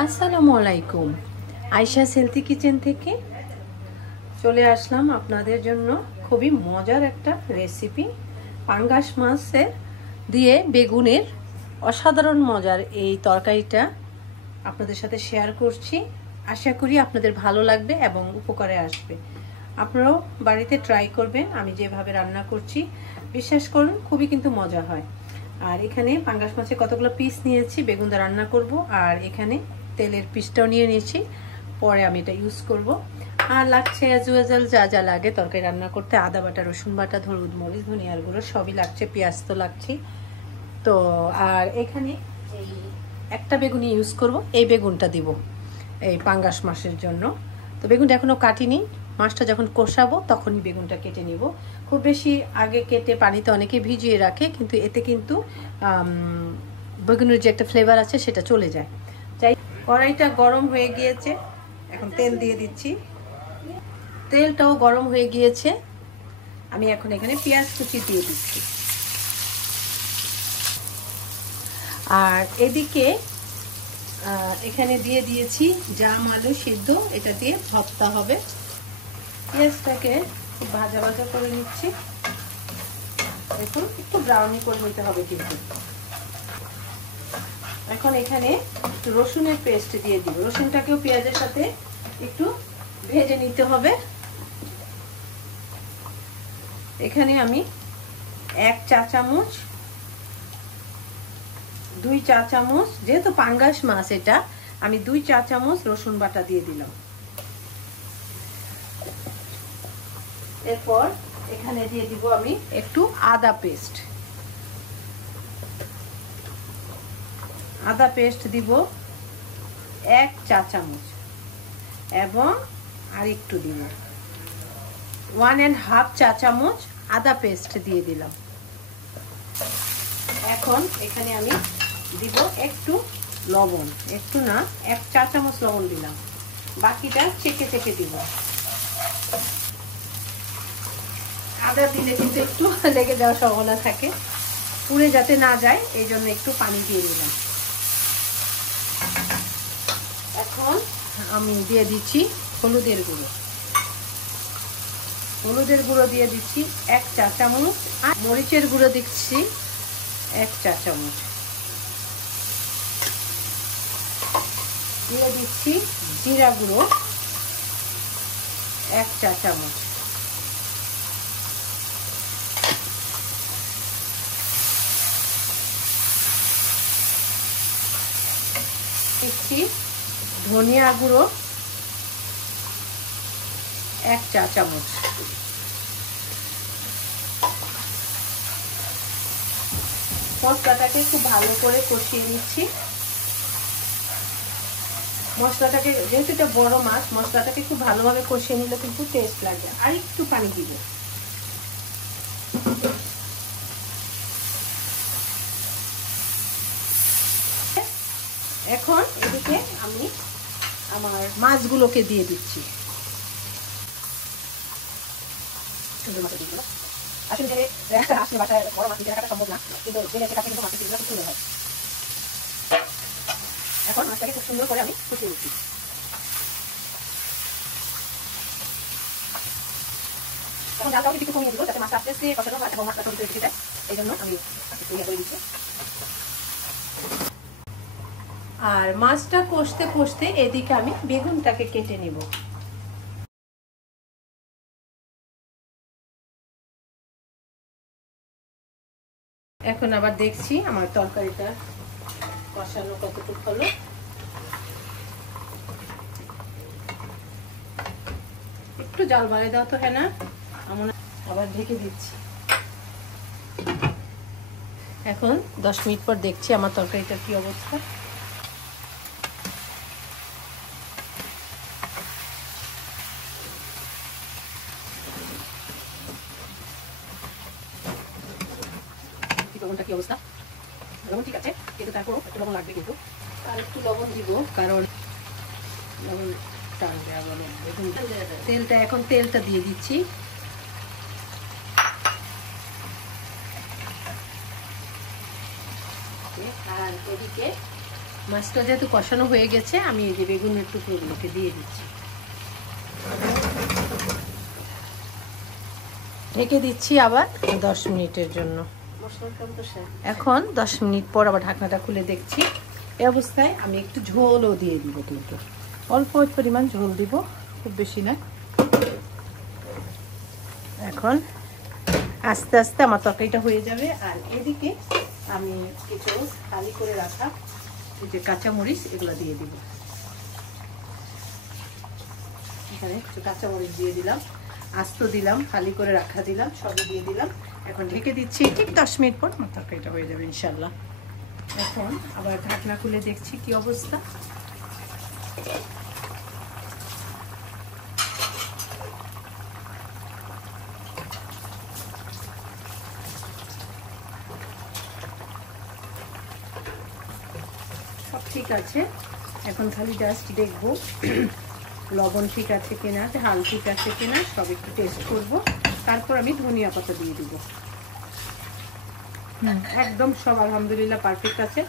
আসসালামু আলাইকুম। Ayesha healthy kitchen থেকে চলে আসলাম আপনাদের জন্য খুবই মজার একটা রেসিপি। পাঙ্গাস মাছের দিয়ে বেগুনের অসাধারণ মজার এই তরকারিটা আপনাদের সাথে শেয়ার করছি। আশা করি আপনাদের ভালো লাগবে এবং উপকারে আসবে। আপনারাও বাড়িতে ট্রাই করবেন আমি যেভাবে রান্না করছি। বিশ্বাস করুন খুবই কিন্তু মজা হয়। আর এখানে পাঙ্গাস মাছের কতগুলো পিস নিয়েছি, বেগুন দিয়ে রান্না করব। আর এখানে তেলের পিসটাও নিয়ে নিয়েছি, পরে আমি এটা ইউজ করব। আর লাগছে অ্যাজ ইউজুয়াল যা যা লাগে তরকারি রান্না করতে, আদা বাটা, রসুন বাটা, হলুদ, মরিচ, ধনিয়ার গুঁড়ো সবই লাগছে, পেঁয়াজ তো লাগছে। তো আর এখানে এই একটা বেগুনই ইউজ করব, এই বেগুনটা দিব এই পাঙ্গাস মাছের জন্য। তো বেগুনটা এখনও কাটিনি, মাছটা যখন কষাবো তখনই বেগুনটা কেটে নিব। খুব বেশি আগে কেটে পানিতে অনেকে ভিজিয়ে রাখে, কিন্তু এতে কিন্তু বেগুনের যে একটা ফ্লেভার আছে সেটা চলে যায়। যাই, কড়াইটা গরম হয়ে গিয়েছে, এখন তেল দিয়ে দিচ্ছি। তেলটাও গরম হয়ে গিয়েছে, আমি এখন এখানে পেঁয়াজ কুচি দিয়ে দিচ্ছি। আর এদিকে এখানে দিয়ে দিয়েছি জাম আলু সিদ্ধ, এটা দিয়ে ভর্তা হবে। পেঁয়াজটাকে খুব ভাজা ভাজা করে নিচ্ছি, দেখুন একটু ব্রাউনি করে নিতে হবে কিন্তু। এখন এখানে একটু রসুনের পেস্ট দিয়ে দিব, রসুনটাকেও পেঁয়াজের সাথে একটু ভেজে নিতে হবে। এখানে আমি 1 চা চামচ, 2 চা চামচ, যেহেতু পাঙ্গাস মাছ এটা, আমি 2 চা চামচ রসুন বাটা দিয়ে দিলাম। এরপর এখানে দিয়ে দিব আমি একটু আদা পেস্ট, আদা পেস্ট দিব 1 চা চামচ, এবং আর একটু দিব 1.5 চা চামচ আদা পেস্ট দিয়ে দিলাম। এখন এখানে আমি দিব একটু লবণ, একটু না 1 চা চামচ লবণ দিলাম, বাকিটা চেকে চেকে দিব। আদা দিলে কিন্তু একটু লেগে যাওয়ার সম্ভাবনা থাকে, পুড়ে যাতে না যায় এই জন্য একটু পানি দিয়ে দিলাম। এখন আমি দিয়ে দিচ্ছি হলুদের গুঁড়ো, হলুদের গুঁড়ো দিয়ে দিচ্ছি 1 চা চামচ, আর মরিচের গুঁড়ো দিচ্ছি 1 চা চামচ, দিয়ে দিচ্ছি জিরা গুঁড়ো 1 চা চামচ, দিচ্ছি ধনিয়া গুঁড়ো 1 চা চামচ। মশলাটাকে খুব ভালো করে কষিয়ে নিচ্ছি। মশলাটাকে, যেহেতু এটা বড় মাছ, মশলাটাকে খুব ভালোভাবে কষিয়ে নিলে কিন্তু টেস্ট লাগে। আর একটু পানি দিব। এখন এদিকে আমি আমার মাছগুলোকে দিয়ে দিচ্ছি। আসলে আসলে বাসায় বড় মাছ কাটা সম্ভব না, কিন্তু মাছের পিসগুলো খুব সুন্দর হয়। এখন মাছটাকে খুব সুন্দর করে আমি কষিয়ে দিচ্ছি। এখন জালটাও একটু কমিয়ে দিব, যাতে মাছটা আস্তে আস্তে কষানো হয় এবং মাছটা চলতে যায়, এই জন্য আমি একটু ইয়ে করে দিচ্ছি। আর মাছটা কষতে কষতে এদিকে আমি বেগুনটাকে কেটে নিব। এখন আবার দেখছি আমার তরকারিটা কষানো কতটুকু হলো। একটু জাল বাড়িয়ে দাও তো, হ্যাঁ না, আবার ঢেকে দিচ্ছি। এখন 10 মিনিট পর দেখছি আমার তরকারিটার কি অবস্থা। লবণটা কি অবস্থা? লবণ ঠিক আছে, কিন্তু তারপর একটু লবণ লাগবে, কিন্তু আর একটু লবণ দিব, কারণ লবণ টানবে। তেলটা, এখন তেলটা দিয়ে দিচ্ছি। আর এদিকে মাছটা যেহেতু কষানো হয়ে গেছে, আমি এই যে বেগুনের টুকরোগুলোকে দিয়ে দিচ্ছি। ঢেকে দিচ্ছি আবার 10 মিনিটের জন্য। এখন 10 মিনিট পর আবার ঢাকনাটা খুলে দেখছি। এই অবস্থায় আমি একটু ঝোলও দিয়ে দিব, কিন্তু অল্প পরিমাণ ঝোল দিব, খুব বেশি না। এখন আস্তে আস্তে আমার তরকারিটা হয়ে যাবে। আর এদিকে আমি কিছু খালি করে রাখা এই যে কাঁচামরিচ, এগুলো দিয়ে দিব। এখানে কিছু কাঁচামরিচ দিয়ে দিলাম, আস্ত দিলাম, খালি করে রাখা দিলাম, সবই দিয়ে দিলাম। এখন ঢেকে দিচ্ছি, ঠিক 10 মিনিট পর আমার তরকারিটা হয়ে যাবে ইনশাল্লাহ। এখন আবার ঢাকনা খুলে দেখছি কি অবস্থা। সব ঠিক আছে, এখন খালি জাস্ট দেখবো লবণ ঠিক আছে কিনা, ঝাল ঠিক আছে কিনা, সব একটু টেস্ট করবো। তারপর আমি ধনিয়া পাতা দিয়ে দিব। একদম সব আলহামদুলিল্লাহ পারফেক্ট আছে,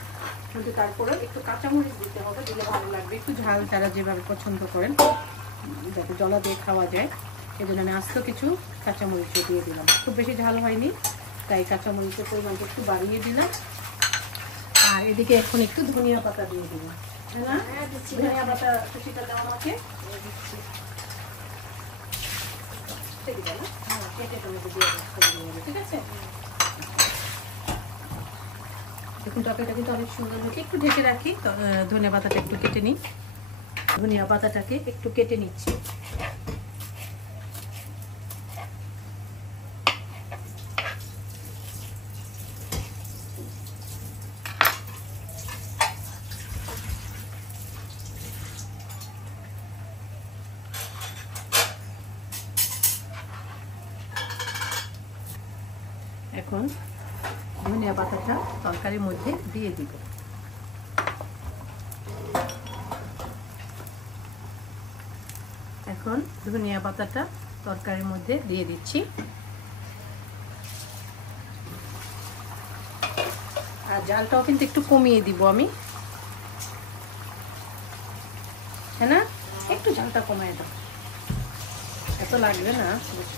কিন্তু তারপরে একটু কাঁচামরিচ দিতে হবে, দিলে ভালো লাগবে। একটু ঝাল যারা যেভাবে পছন্দ করেন, যাতে জলা দিয়ে খাওয়া যায়, এই জন্য আমি আস্ত কিছু কাঁচামরিচও দিয়ে দিলাম। খুব বেশি ঝাল হয়নি, তাই কাঁচামরিচের পরিমাণটা একটু বাড়িয়ে দিলাম। আর এদিকে এখন একটু ধনিয়া পাতা দিয়ে দিলাম। ধনিয়া পাতা খুশিটা দাও আমাকে। ঠিক আছে, দেখুন তরকারিটা কিন্তু অনেক সুন্দর হয়েছে। একটু ঢেকে রাখি, ধনিয়া পাতাটা একটু কেটে নিই। ধনিয়া পাতাটাকে একটু কেটে নিচ্ছি। এখন ধনিয়া পাতাটা তরকারির মধ্যে দিয়ে দিব। এখন ধনিয়া পাতাটা তরকারির মধ্যে দিয়ে দিচ্ছি। আর জালটাও কিন্তু একটু কমিয়ে দিব আমি, হ্যাঁ না, একটু ঝালটা কমিয়ে দাও, এত লাগবে না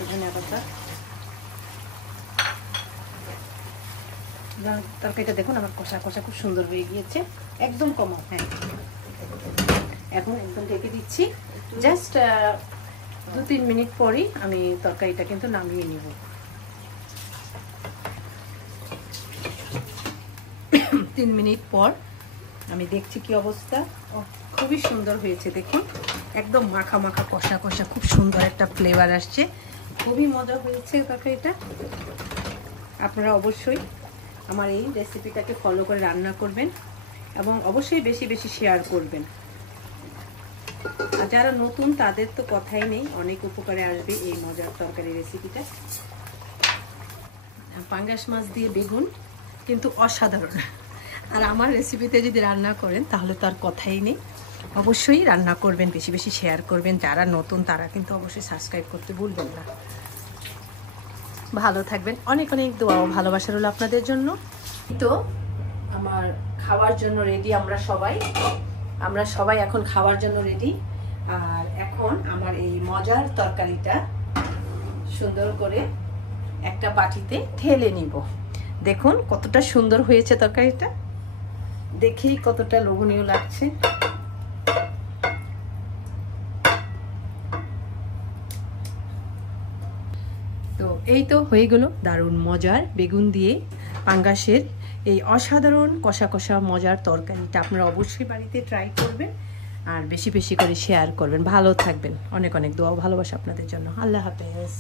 ধনিয়া পাতা। তরকারিটা দেখুন আমার কষা কষা খুব সুন্দর হয়ে গিয়েছে, একদম কমা। হ্যাঁ, এখন একদম ঢেকে দিচ্ছি। জাস্ট 2-3 মিনিট পরই আমি তরকারিটা কিন্তু নামিয়ে নিব। 3 মিনিট পর আমি দেখছি কি অবস্থা। খুবই সুন্দর হয়েছে দেখুন, একদম মাখা মাখা কষা কষা, খুব সুন্দর একটা ফ্লেভার আসছে, খুবই মজা হয়েছে তরকারিটা। আপনারা অবশ্যই আমার এই রেসিপিটাকে ফলো করে রান্না করবেন এবং অবশ্যই বেশি বেশি শেয়ার করবেন। আর যারা নতুন তাদের তো কথাই নেই, অনেক উপকারে আসবে এই মজার তরকারি রেসিপিটা। পাঙ্গাস মাছ দিয়ে বেগুন কিন্তু অসাধারণ। আর আমার রেসিপিতে যদি রান্না করেন তাহলে তো আর কথাই নেই। অবশ্যই রান্না করবেন, বেশি বেশি শেয়ার করবেন। যারা নতুন তারা কিন্তু অবশ্যই সাবস্ক্রাইব করতে ভুলবেন না। ভালো থাকবেন, অনেক অনেক দোয়া ও ভালোবাসা রইল আপনাদের জন্য। তো আমার খাওয়ার জন্য রেডি, আমরা সবাই এখন খাওয়ার জন্য রেডি। আর এখন আমার এই মজার তরকারিটা সুন্দর করে একটা বাটিতে ঢেলে নিব। দেখুন কতটা সুন্দর হয়েছে তরকারিটা, দেখেই কতটা লোভনীয় লাগছে। তো এই তো হয়ে গেল দারুণ মজার বেগুন দিয়ে পাঙ্গাসের এই অসাধারণ কষা কষা মজার তরকারিটা। আপনারা অবশ্যই বাড়িতে ট্রাই করবেন আর বেশি বেশি করে শেয়ার করবেন। ভালো থাকবেন, অনেক অনেক দোয়া ভালোবাসা আপনাদের জন্য। আল্লাহ হাফেজ।